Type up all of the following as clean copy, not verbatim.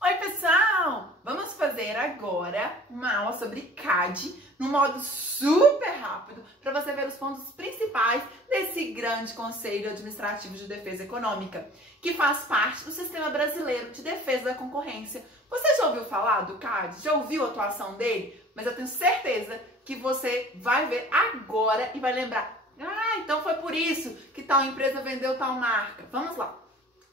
Oi, pessoal! Vamos fazer agora uma aula sobre CAD no modo super rápido para você ver os pontos principais desse grande Conselho Administrativo de Defesa Econômica, que faz parte do Sistema Brasileiro de Defesa da Concorrência. Você já ouviu falar do CAD? Já ouviu a atuação dele? Mas eu tenho certeza que você vai ver agora e vai lembrar: então foi por isso que tal empresa vendeu tal marca. Vamos lá.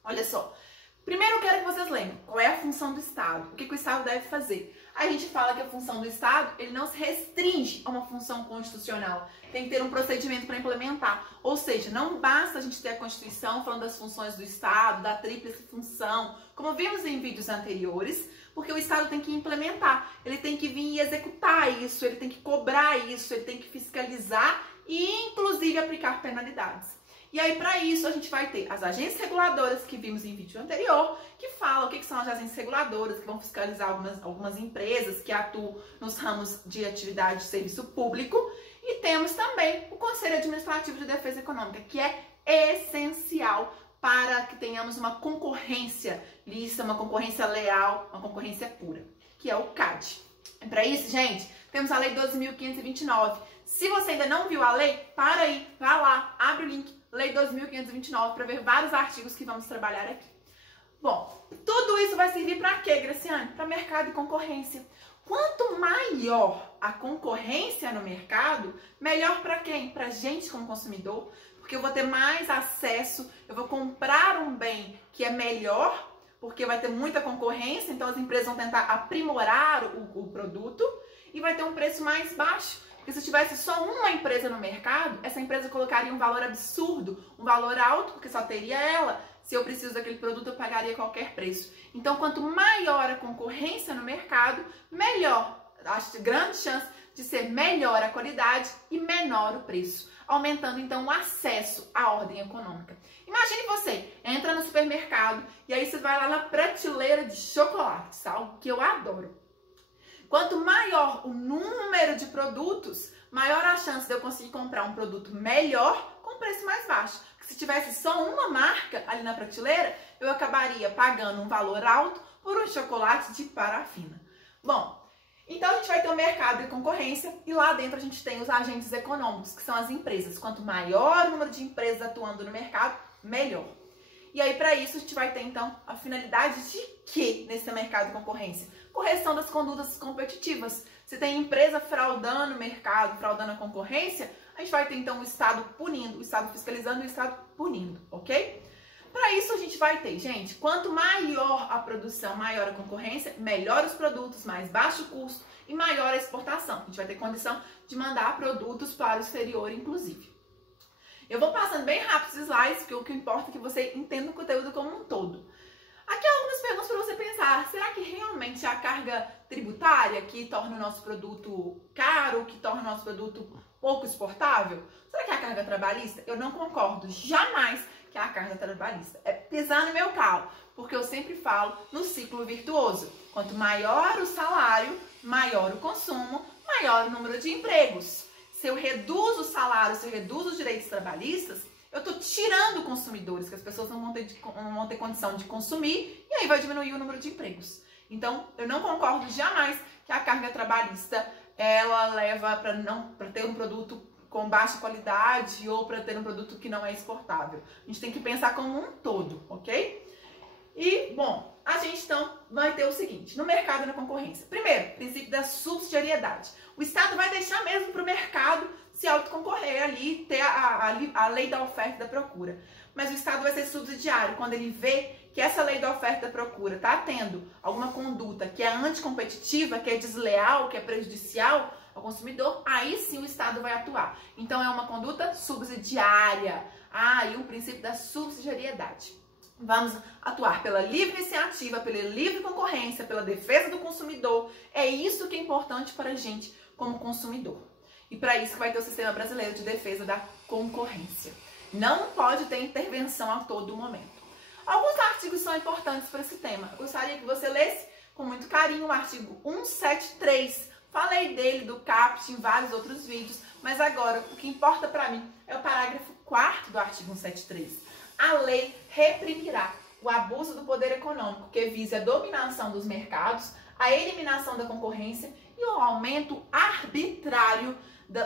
Olha só. Primeiro eu quero que vocês lembrem qual é a função do Estado, o que o Estado deve fazer. A gente fala que a função do Estado, ele não se restringe a uma função constitucional, tem que ter um procedimento para implementar. Ou seja, não basta a gente ter a Constituição falando das funções do Estado, da tríplice função, como vimos em vídeos anteriores, porque o Estado tem que implementar, ele tem que vir e executar isso, ele tem que cobrar isso, ele tem que fiscalizar e inclusive aplicar penalidades. E aí, para isso, a gente vai ter as agências reguladoras, que vimos em vídeo anterior, que falam o que são as agências reguladoras, que vão fiscalizar algumas empresas que atuam nos ramos de atividade de serviço público. E temos também o Conselho Administrativo de Defesa Econômica, que é essencial para que tenhamos uma concorrência lícita, uma concorrência leal, uma concorrência pura, que é o CAD. E para isso, gente, temos a Lei 12.529. Se você ainda não viu a lei, para aí, vai lá, abre o link, Lei 2.529, para ver vários artigos que vamos trabalhar aqui. Bom, tudo isso vai servir para quê, Graciane? Para mercado e concorrência. Quanto maior a concorrência no mercado, melhor para quem? Para a gente como consumidor, porque eu vou ter mais acesso, eu vou comprar um bem que é melhor, porque vai ter muita concorrência, então as empresas vão tentar aprimorar o produto e vai ter um preço mais baixo. Porque se tivesse só uma empresa no mercado, essa empresa colocaria um valor absurdo, um valor alto, porque só teria ela. Se eu preciso daquele produto, eu pagaria qualquer preço. Então, quanto maior a concorrência no mercado, melhor, acho grande chance de ser melhor a qualidade e menor o preço, aumentando então o acesso à ordem econômica. Imagine você, entra no supermercado e aí você vai lá na prateleira de chocolates, algo que eu adoro. Quanto maior o número de produtos, maior a chance de eu conseguir comprar um produto melhor com preço mais baixo. Porque se tivesse só uma marca ali na prateleira, eu acabaria pagando um valor alto por um chocolate de parafina. Bom, então a gente vai ter o mercado de concorrência e lá dentro a gente tem os agentes econômicos, que são as empresas. Quanto maior o número de empresas atuando no mercado, melhor. E aí, para isso, a gente vai ter, então, a finalidade de quê nesse mercado de concorrência? Correção das condutas competitivas. Se tem empresa fraudando o mercado, fraudando a concorrência, a gente vai ter, então, o Estado punindo, o Estado fiscalizando e o Estado punindo, ok? Para isso, a gente vai ter, gente, quanto maior a produção, maior a concorrência, melhor os produtos, mais baixo o custo e maior a exportação. A gente vai ter condição de mandar produtos para o exterior, inclusive. Eu vou passando bem rápido os slides, porque o que importa é que você entenda o conteúdo como um todo. Aqui há algumas perguntas para você pensar. Será que realmente é a carga tributária que torna o nosso produto caro, que torna o nosso produto pouco exportável? Será que é a carga trabalhista? Eu não concordo jamais que é a carga trabalhista. É pisar no meu calo, porque eu sempre falo no ciclo virtuoso. Quanto maior o salário, maior o consumo, maior o número de empregos. Se eu reduzo o salário, se eu reduzo os direitos trabalhistas, eu estou tirando consumidores, que as pessoas não vão ter condição de consumir, e aí vai diminuir o número de empregos. Então, eu não concordo jamais que a carga trabalhista, ela leva para ter um produto com baixa qualidade ou para ter um produto que não é exportável. A gente tem que pensar como um todo, ok? E, bom, a gente então vai ter o seguinte, no mercado e na concorrência. Primeiro, princípio da subsidiariedade. O Estado vai deixar mesmo para o mercado se autoconcorrer ali, ter a lei da oferta e da procura. Mas o Estado vai ser subsidiário quando ele vê que essa lei da oferta e da procura está tendo alguma conduta que é anticompetitiva, que é desleal, que é prejudicial ao consumidor, aí sim o Estado vai atuar. Então é uma conduta subsidiária. E o princípio da subsidiariedade. Vamos atuar pela livre iniciativa, pela livre concorrência, pela defesa do consumidor. É isso que é importante para a gente como consumidor. E para isso que vai ter o Sistema Brasileiro de Defesa da Concorrência. Não pode ter intervenção a todo momento. Alguns artigos são importantes para esse tema. Eu gostaria que você lesse com muito carinho o artigo 173. Falei dele, do CAPT, em vários outros vídeos, mas agora o que importa para mim é o parágrafo 4º do artigo 173. A lei reprimirá o abuso do poder econômico, que visa a dominação dos mercados, a eliminação da concorrência e o aumento arbitrário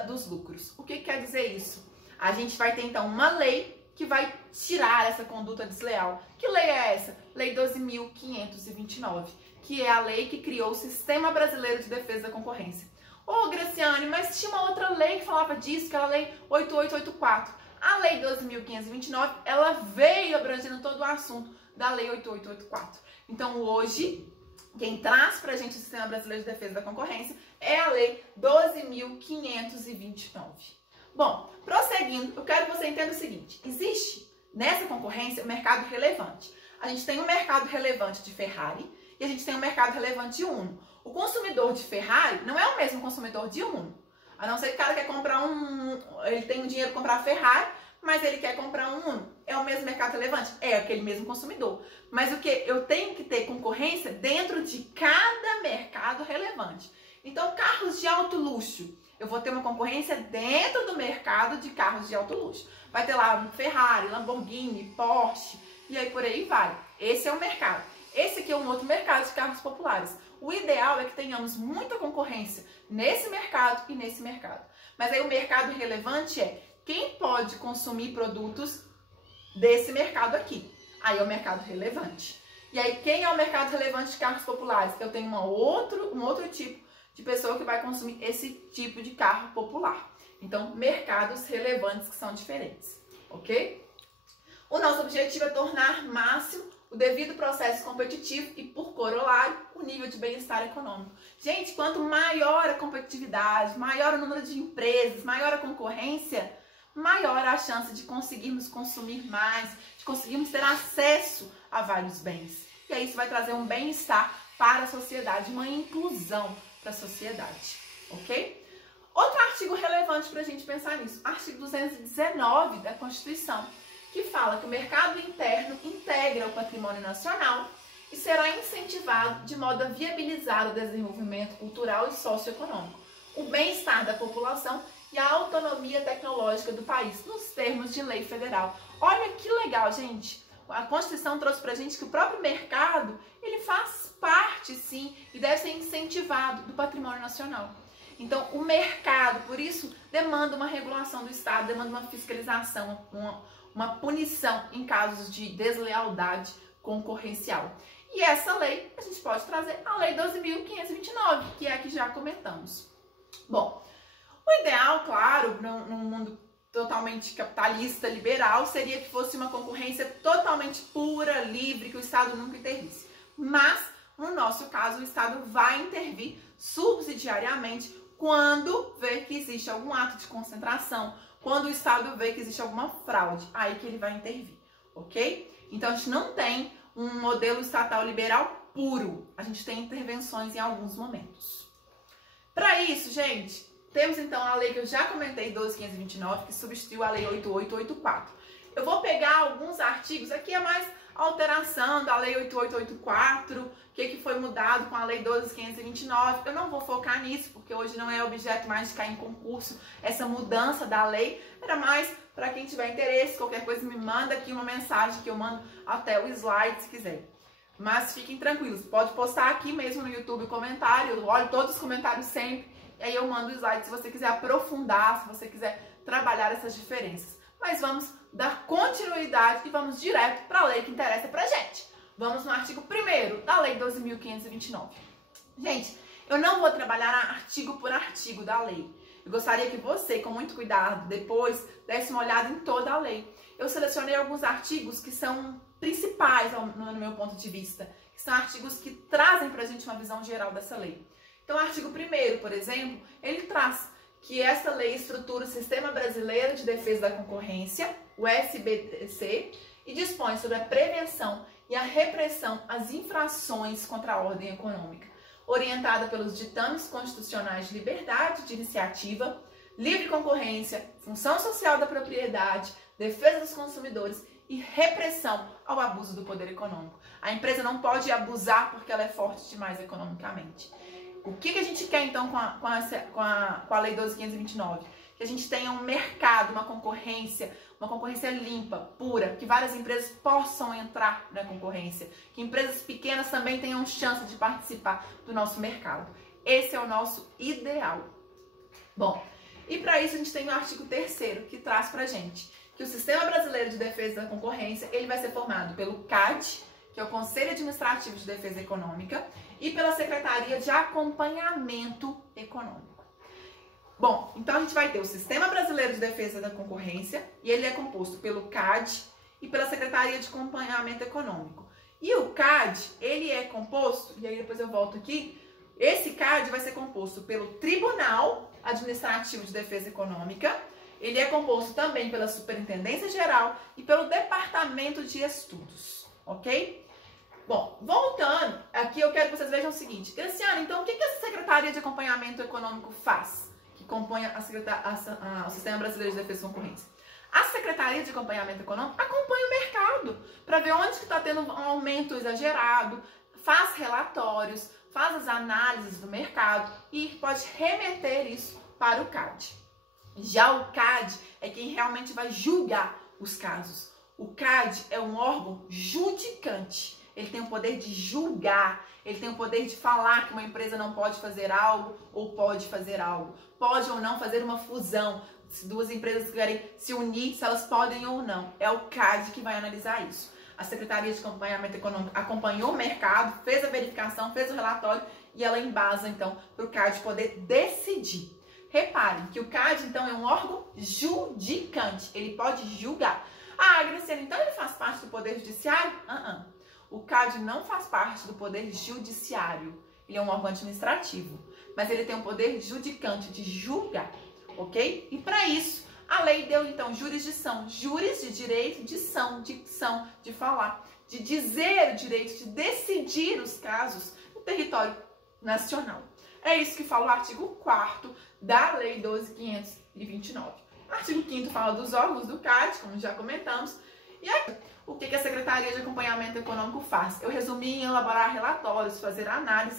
dos lucros. O que quer dizer isso? A gente vai ter, então, uma lei que vai tirar essa conduta desleal. Que lei é essa? Lei 12.529, que é a lei que criou o Sistema Brasileiro de Defesa da Concorrência. Ô, Graciane, mas tinha uma outra lei que falava disso, que era a Lei 8884. A Lei 12.529, ela veio abrangendo todo o assunto da Lei 8884. Então, hoje, quem traz pra gente o Sistema Brasileiro de Defesa da Concorrência é a Lei 12.529. Bom, prosseguindo, eu quero que você entenda o seguinte. Existe, nessa concorrência, um mercado relevante. A gente tem um mercado relevante de Ferrari e a gente tem um mercado relevante de Uno. O consumidor de Ferrari não é o mesmo consumidor de Uno. A não ser que o cara quer comprar ele tem o dinheiro para comprar a Ferrari, mas ele quer comprar um Uno. É o mesmo mercado relevante? É aquele mesmo consumidor. Mas o que? Eu tenho que ter concorrência dentro de cada mercado relevante. Então, carros de alto luxo. Eu vou ter uma concorrência dentro do mercado de carros de alto luxo. Vai ter lá Ferrari, Lamborghini, Porsche, e aí por aí vai. Esse é o mercado. Esse aqui é um outro mercado de carros populares. O ideal é que tenhamos muita concorrência nesse mercado e nesse mercado. Mas aí o mercado relevante é quem pode consumir produtos desse mercado aqui. Aí é o mercado relevante. E aí quem é o mercado relevante de carros populares? Eu tenho um outro tipo de pessoa que vai consumir esse tipo de carro popular. Então, mercados relevantes que são diferentes, ok? O nosso objetivo é tornar máximo o devido processo competitivo e, por corolário, o nível de bem-estar econômico. Gente, quanto maior a competitividade, maior o número de empresas, maior a concorrência, maior a chance de conseguirmos consumir mais, de conseguirmos ter acesso a vários bens. E aí isso vai trazer um bem-estar para a sociedade, uma inclusão para a sociedade, ok? Outro artigo relevante para a gente pensar nisso, artigo 219 da Constituição, que fala que o mercado interno integra o patrimônio nacional e será incentivado de modo a viabilizar o desenvolvimento cultural e socioeconômico, o bem-estar da população e a autonomia tecnológica do país, nos termos de lei federal. Olha que legal, gente! A Constituição trouxe pra gente que o próprio mercado, ele faz parte, sim, e deve ser incentivado do patrimônio nacional. Então, o mercado, por isso, demanda uma regulação do Estado, demanda uma fiscalização, uma punição em casos de deslealdade concorrencial. E essa lei, a gente pode trazer a Lei 12.529, que é a que já comentamos. Bom, o ideal, claro, num mundo totalmente capitalista, liberal, seria que fosse uma concorrência totalmente pura, livre, que o Estado nunca intervisse. Mas, no nosso caso, o Estado vai intervir subsidiariamente quando vê que existe algum ato de concentração, quando o Estado vê que existe alguma fraude, aí que ele vai intervir, ok? Então, a gente não tem um modelo estatal liberal puro, a gente tem intervenções em alguns momentos. Para isso, gente, temos então a lei que eu já comentei, 12.529, que substituiu a lei 8884. Eu vou pegar alguns artigos, aqui é mais alteração da lei 8884, o que foi mudado com a lei 12.529. Eu não vou focar nisso, porque hoje não é objeto mais de cair em concurso essa mudança da lei. Era mais para quem tiver interesse, qualquer coisa me manda aqui uma mensagem que eu mando até o slide, se quiser. Mas fiquem tranquilos, pode postar aqui mesmo no YouTube comentário, eu olho todos os comentários sempre, e aí eu mando o slide se você quiser aprofundar, se você quiser trabalhar essas diferenças. Mas vamos dar continuidade e vamos direto para a lei que interessa pra gente. Vamos no artigo 1º da Lei 12.529. Gente, eu não vou trabalhar artigo por artigo da lei. Eu gostaria que você, com muito cuidado, depois desse uma olhada em toda a lei. Eu selecionei alguns artigos que são principais no meu ponto de vista, que são artigos que trazem pra gente uma visão geral dessa lei. Então, o artigo 1º, por exemplo, ele traz que essa lei estrutura o Sistema Brasileiro de Defesa da Concorrência, o SBDC, e dispõe sobre a prevenção e a repressão às infrações contra a ordem econômica, orientada pelos ditames constitucionais de liberdade de iniciativa, livre concorrência, função social da propriedade, defesa dos consumidores e repressão ao abuso do poder econômico. A empresa não pode abusar porque ela é forte demais economicamente. O que a gente quer, então, com a Lei 12.529? que a gente tenha um mercado, uma concorrência limpa, pura, que várias empresas possam entrar na concorrência, que empresas pequenas também tenham chance de participar do nosso mercado. Esse é o nosso ideal. Bom, e para isso a gente tem o artigo 3º, que traz pra gente que o Sistema Brasileiro de Defesa da Concorrência, ele vai ser formado pelo CAD, que é o Conselho Administrativo de Defesa Econômica, e pela Secretaria de Acompanhamento Econômico. Bom, então a gente vai ter o Sistema Brasileiro de Defesa da Concorrência, e ele é composto pelo CAD e pela Secretaria de Acompanhamento Econômico. E o CAD, ele é composto, e aí depois eu volto aqui, esse CAD vai ser composto pelo Tribunal Administrativo de Defesa Econômica, ele é composto também pela Superintendência Geral e pelo Departamento de Estudos, ok? Bom, voltando, aqui eu quero que vocês vejam o seguinte. Graciana, então o que essa Secretaria de Acompanhamento Econômico faz? Que compõe o Sistema Brasileiro de Defesa e Concorrência. A Secretaria de Acompanhamento Econômico acompanha o mercado para ver onde está tendo um aumento exagerado, faz relatórios, faz as análises do mercado e pode remeter isso para o CAD. Já o CAD é quem realmente vai julgar os casos. O CAD é um órgão judicante. Ele tem o poder de julgar, ele tem o poder de falar que uma empresa não pode fazer algo ou pode fazer algo. Pode ou não fazer uma fusão. Se duas empresas querem se unir, se elas podem ou não. É o CAD que vai analisar isso. A Secretaria de Acompanhamento Econômico acompanhou o mercado, fez a verificação, fez o relatório e ela embasa, então, para o CAD poder decidir. Reparem que o CAD, então, é um órgão judicante. Ele pode julgar. Ah, Graciela, então ele faz parte do Poder Judiciário? O CAD não faz parte do Poder Judiciário. Ele é um órgão administrativo. Mas ele tem um poder judicante de julgar, ok? E para isso, a lei deu, então, jurisdição. Júris de direito, dicção, de falar, de dizer o direito, de decidir os casos no território nacional. É isso que fala o artigo 4º da Lei 12.529. O artigo 5º fala dos órgãos do CAD, como já comentamos. E aí, o que a Secretaria de Acompanhamento Econômico faz? Eu resumi em elaborar relatórios, fazer análise